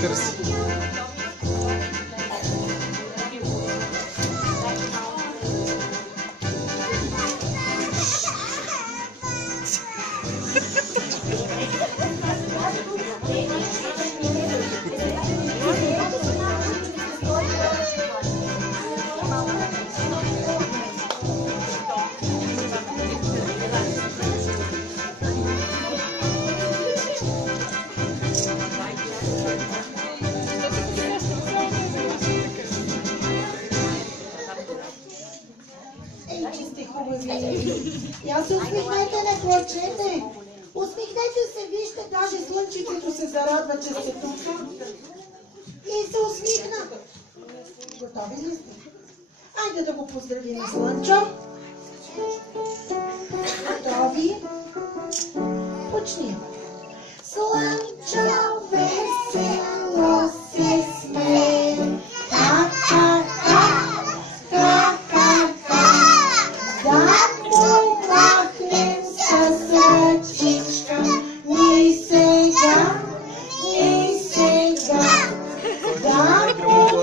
търси. Я се усмихнете, не плачете. Усмихнете се, вижте, даже слънчето се зарадва, че сте тук. И се усмихна. Готови ли сте? Айде да го поздравим, Слънчо. Готови? Почнем. Слънчо весело се смее. Ха-ха-ха.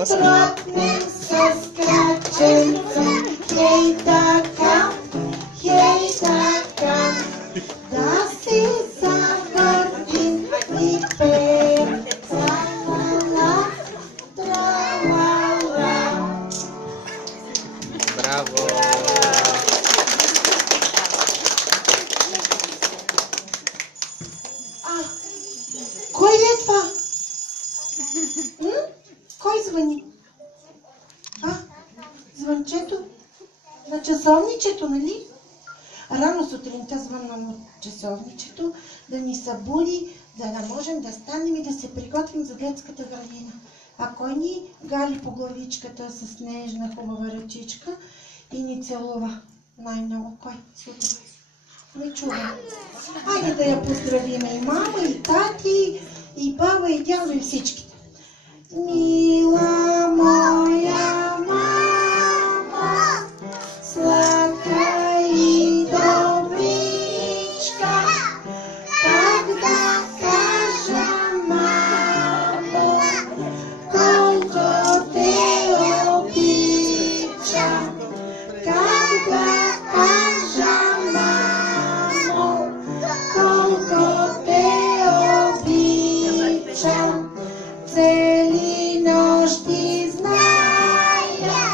Тръпнем с краченца, хей така, да се завъртим и пеем, тра-ла-ла, тра-ла-ла. Браво! Кой е това? Кой звъни? Звънчето? На часовничето, нали? Рано сутринта звънна на часовничето да ни събуди, да не можем да станем и да се приготвим за детската градина. А кой ни гали по главичката с нежна хубава ръчичка и ни целува най-много? Кой? Сутрин. Не чувам. Айде да я поздравим и мама, и тати, и баба, и дядо, и всичките. Мила моя мама, сладка и добричка, как да кажа, мамо, колко те обичам, как да кажа, мамо, колко те обичам. Цели нощи зная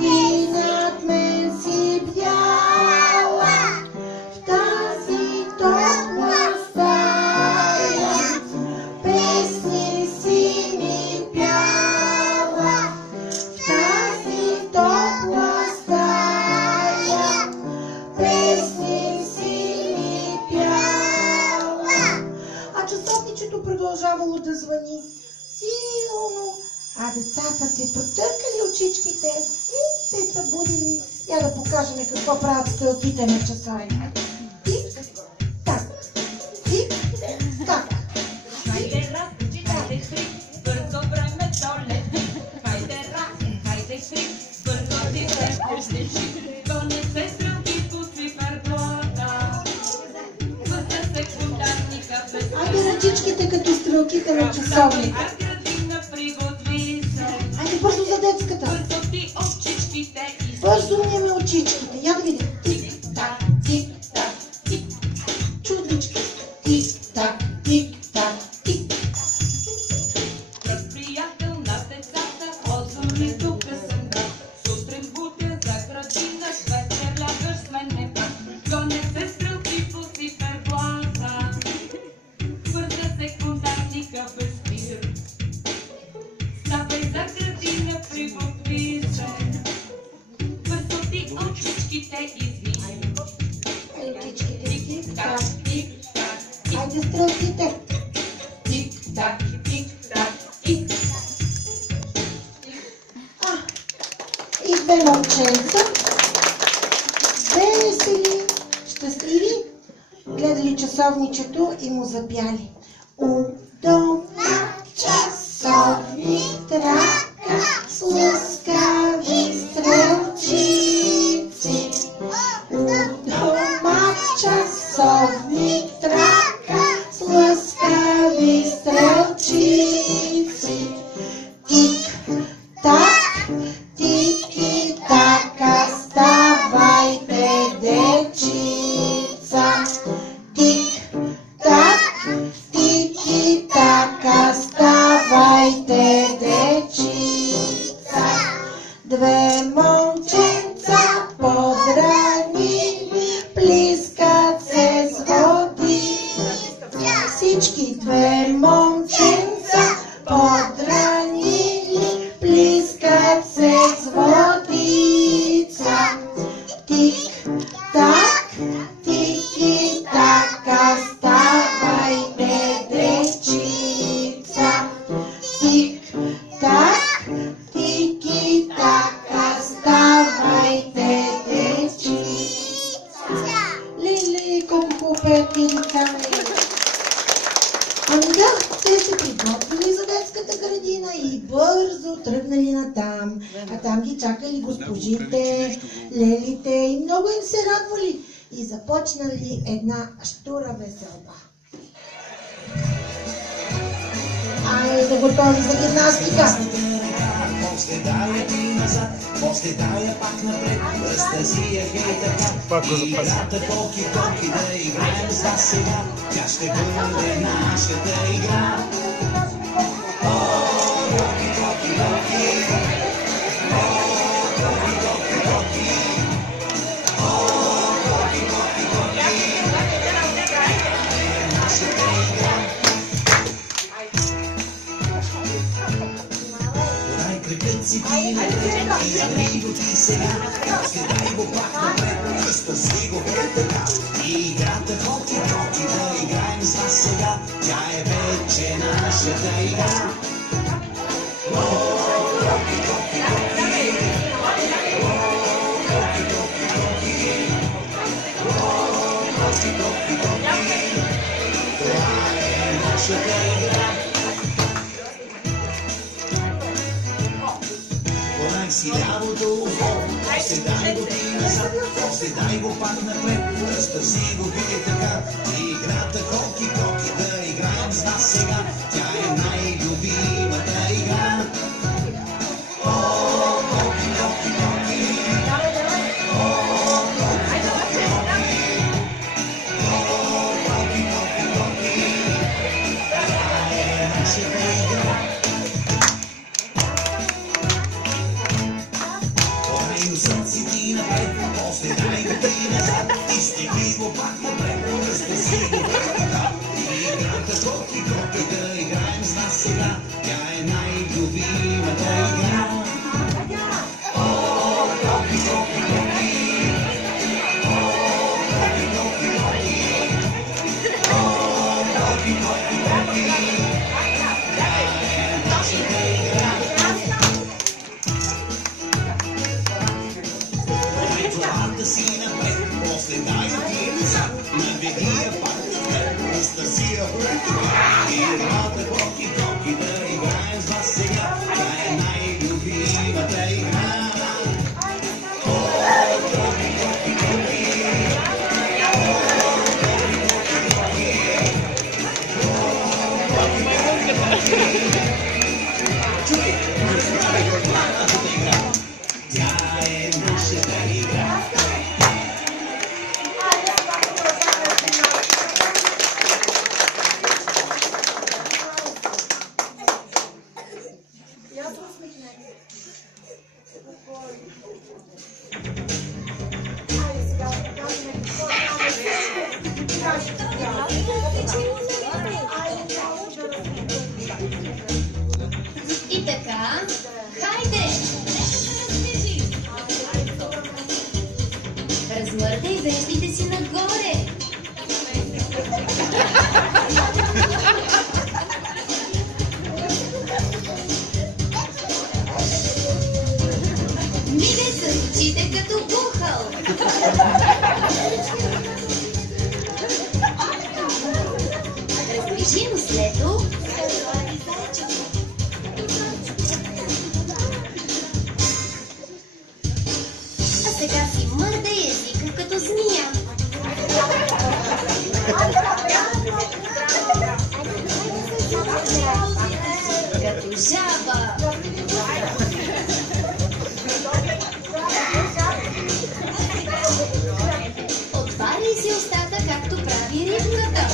и над мен си бяла в тази топла стая, песни си ми пяла в тази топла стая, песни си ми пяла. А часовничето продължавало да звъни силно, а децата се протъркали очичките и се събудили. Я да покажем какво правят стрелките на часовника. Тик-так, тик-так. Хайде рак, хайде хрик, бързо време доле. Хайде рак, хайде хрик, бързо ти се пустиши. Гони се стрелки по циферблата. Бърза секундарника без... Айде ръчичките като стрелките на часовника. Айде бързо за детската. Бързо ти очичките. Бързо мнеме очичките. Я да видим. Тик-так, тик-так, тик. Чудлички. Тик-так, тик-так, тик. Приятел на децата, отзвънни до късента. Сутрин будя за градина, вечер лягаш с мен не пак. Гоня се стрелки по циферблата. Бърза секундарника без мир. Ставай за градина, приготви се. Бързо ти очичките извини. Очичките. Тик-так, тик-так, тик. Айде стрелките. Тик-так, тик-так, тик. И две момченца. Весели, щастливи, гледали часовничето и му запяли. У дома часовник трака с лъскави стрелчици. У дома часовник трака с лъскави стрелчици. всички две момченца подранили, плискат се с водица. Тик-так, тики-така, ставайте, дечица. Тик-так, тики-така, ставайте, дечица. Лили, колко хубаво пеят тия деца. Ами да, те се приготвили за детската градина и бързо тръгнали натам. А там ги чакали госпожите, лелите и много им се радвали. И започнали една щура веселба. Айде, готови за гимнастика! После дая ти назад, после дая пак напред, Анастасия хей така. И играта колки-колки да играем за сега, тя ще бъде нашата игра. О, колки-колки-колки, о, колки-колки-колки, о, колки-колки-колки, нашата игра. Кръгът си ти напред и загри го ти сега. После дай го пак напред, разтърси го хей така. И играта колки-колки да играем за сега, тя е вече нашата игра. О, колки-колки-колки, о, колки-колки-колки, о, колки-колки-колки, това е нашата игра. Подай си лявото ухо, после дай го ти назад, после дай го пак напред, разтърси го хей така. И играта колки-колки да играем с нас сега, тя е най-любимата игра. О, колки-колки-колки, о, колки-колки-колки, о, колки-колки-колки, това е нашата игра. Носът си ти напред, после дай го ти назад, изтегли го пак напред, разтърси го така. И играта колки-колки да играем с нас сега, тя е най-любимата игра. О, колки-колки-колки, о, колки-колки-колки, о, колки-колки-колки, тя е нашата игра. Главата си напред, после дай ти назад, набеги я пак напред, разтърси я хей така. И играта колки-колки да играем с вас сега, тя е най-любимата игра. О, колки-колки-колки, о, колки-колки-колки, о, колки-колки-колки. Тя е нашата игра. И така, хайде! Размърдай веждите си нагоре! Мигай с очите като бухал! Раздвижи нослето! А сега си мърдай езика като змия. Като жаба. Отваряй си устата, както прави рибката.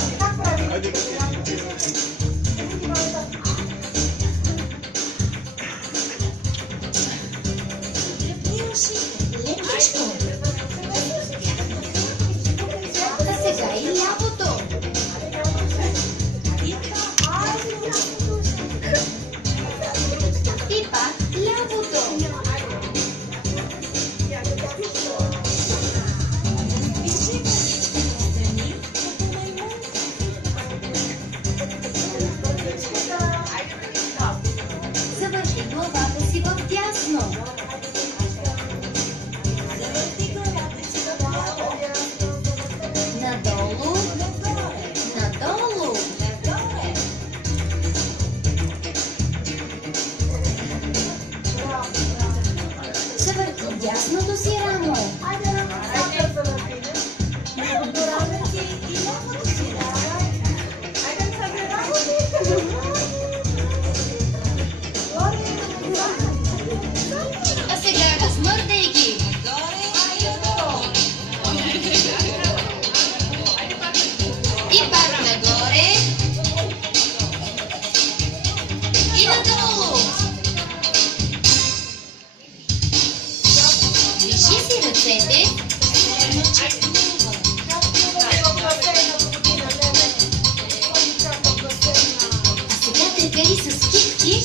И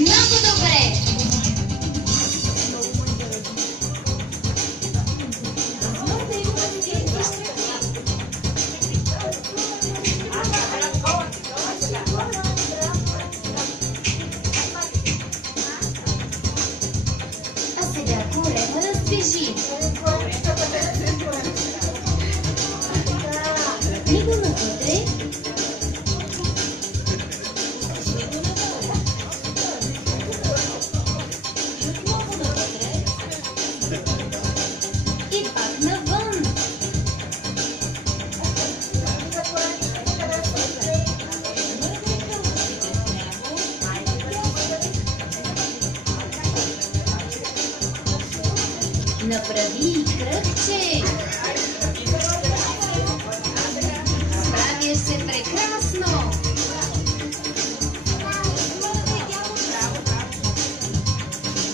много добре! А сега корема раздвижи. Него навътре. И пак навън. Направи кръгче. Справяш се прекрасно.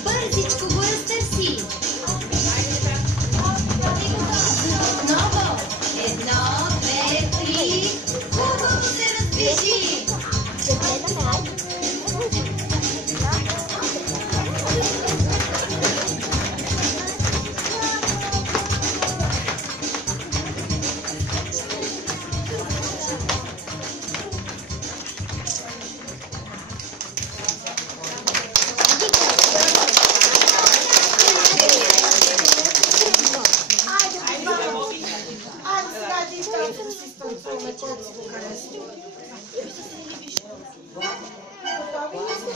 Бързичко го разтърси. Отново. 1, 2, 3. Хубаво се раздвижи. Айде сега ти ще си станцуваме, който си го харесва. Готови ли сте?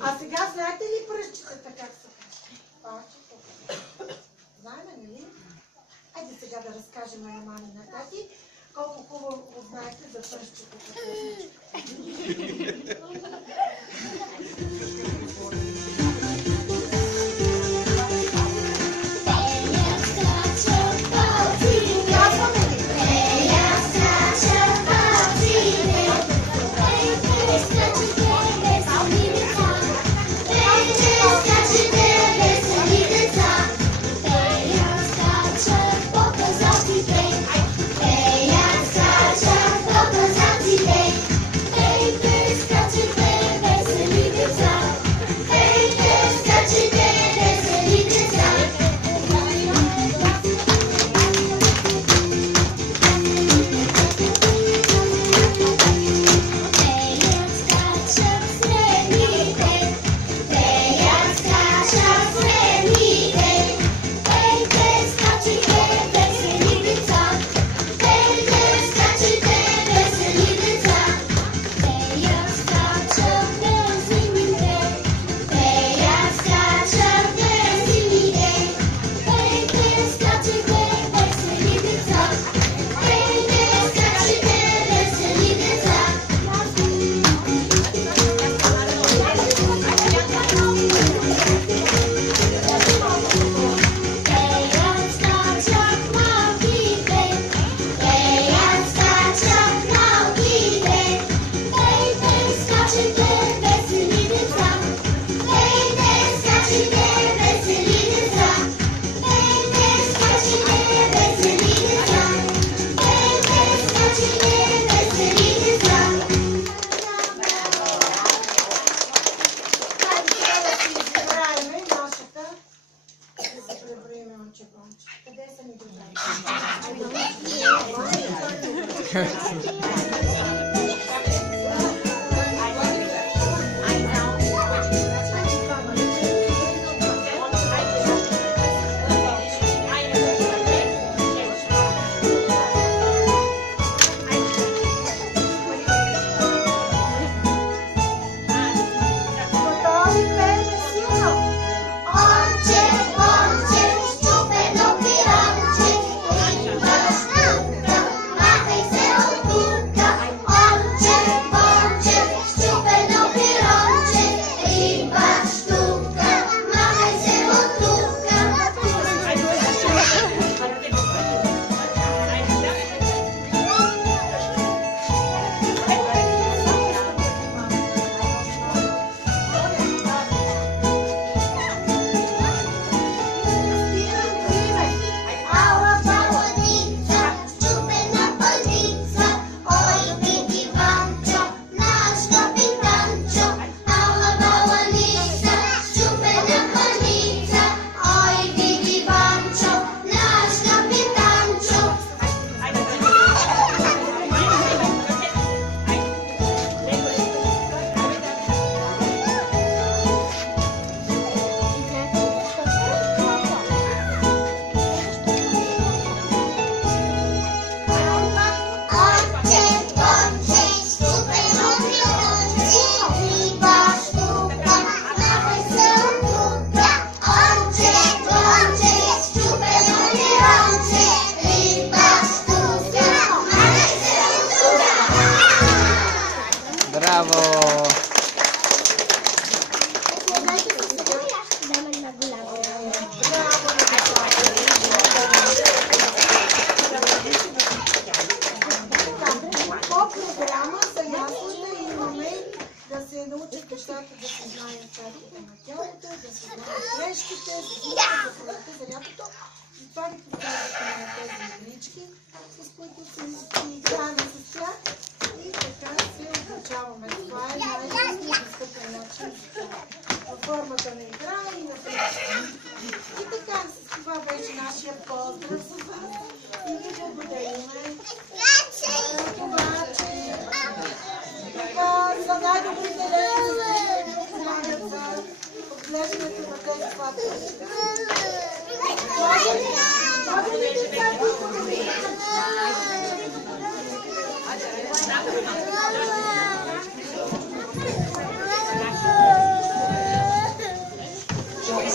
А сега знаете ли пръщицата как се казва? Знаем, нали? Айде сега да разкажем на мами на тати колко хубаво знаете за пръщицата. Skacze,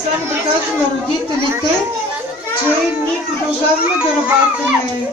Само да кажа на родителите, че ние продължаваме да работим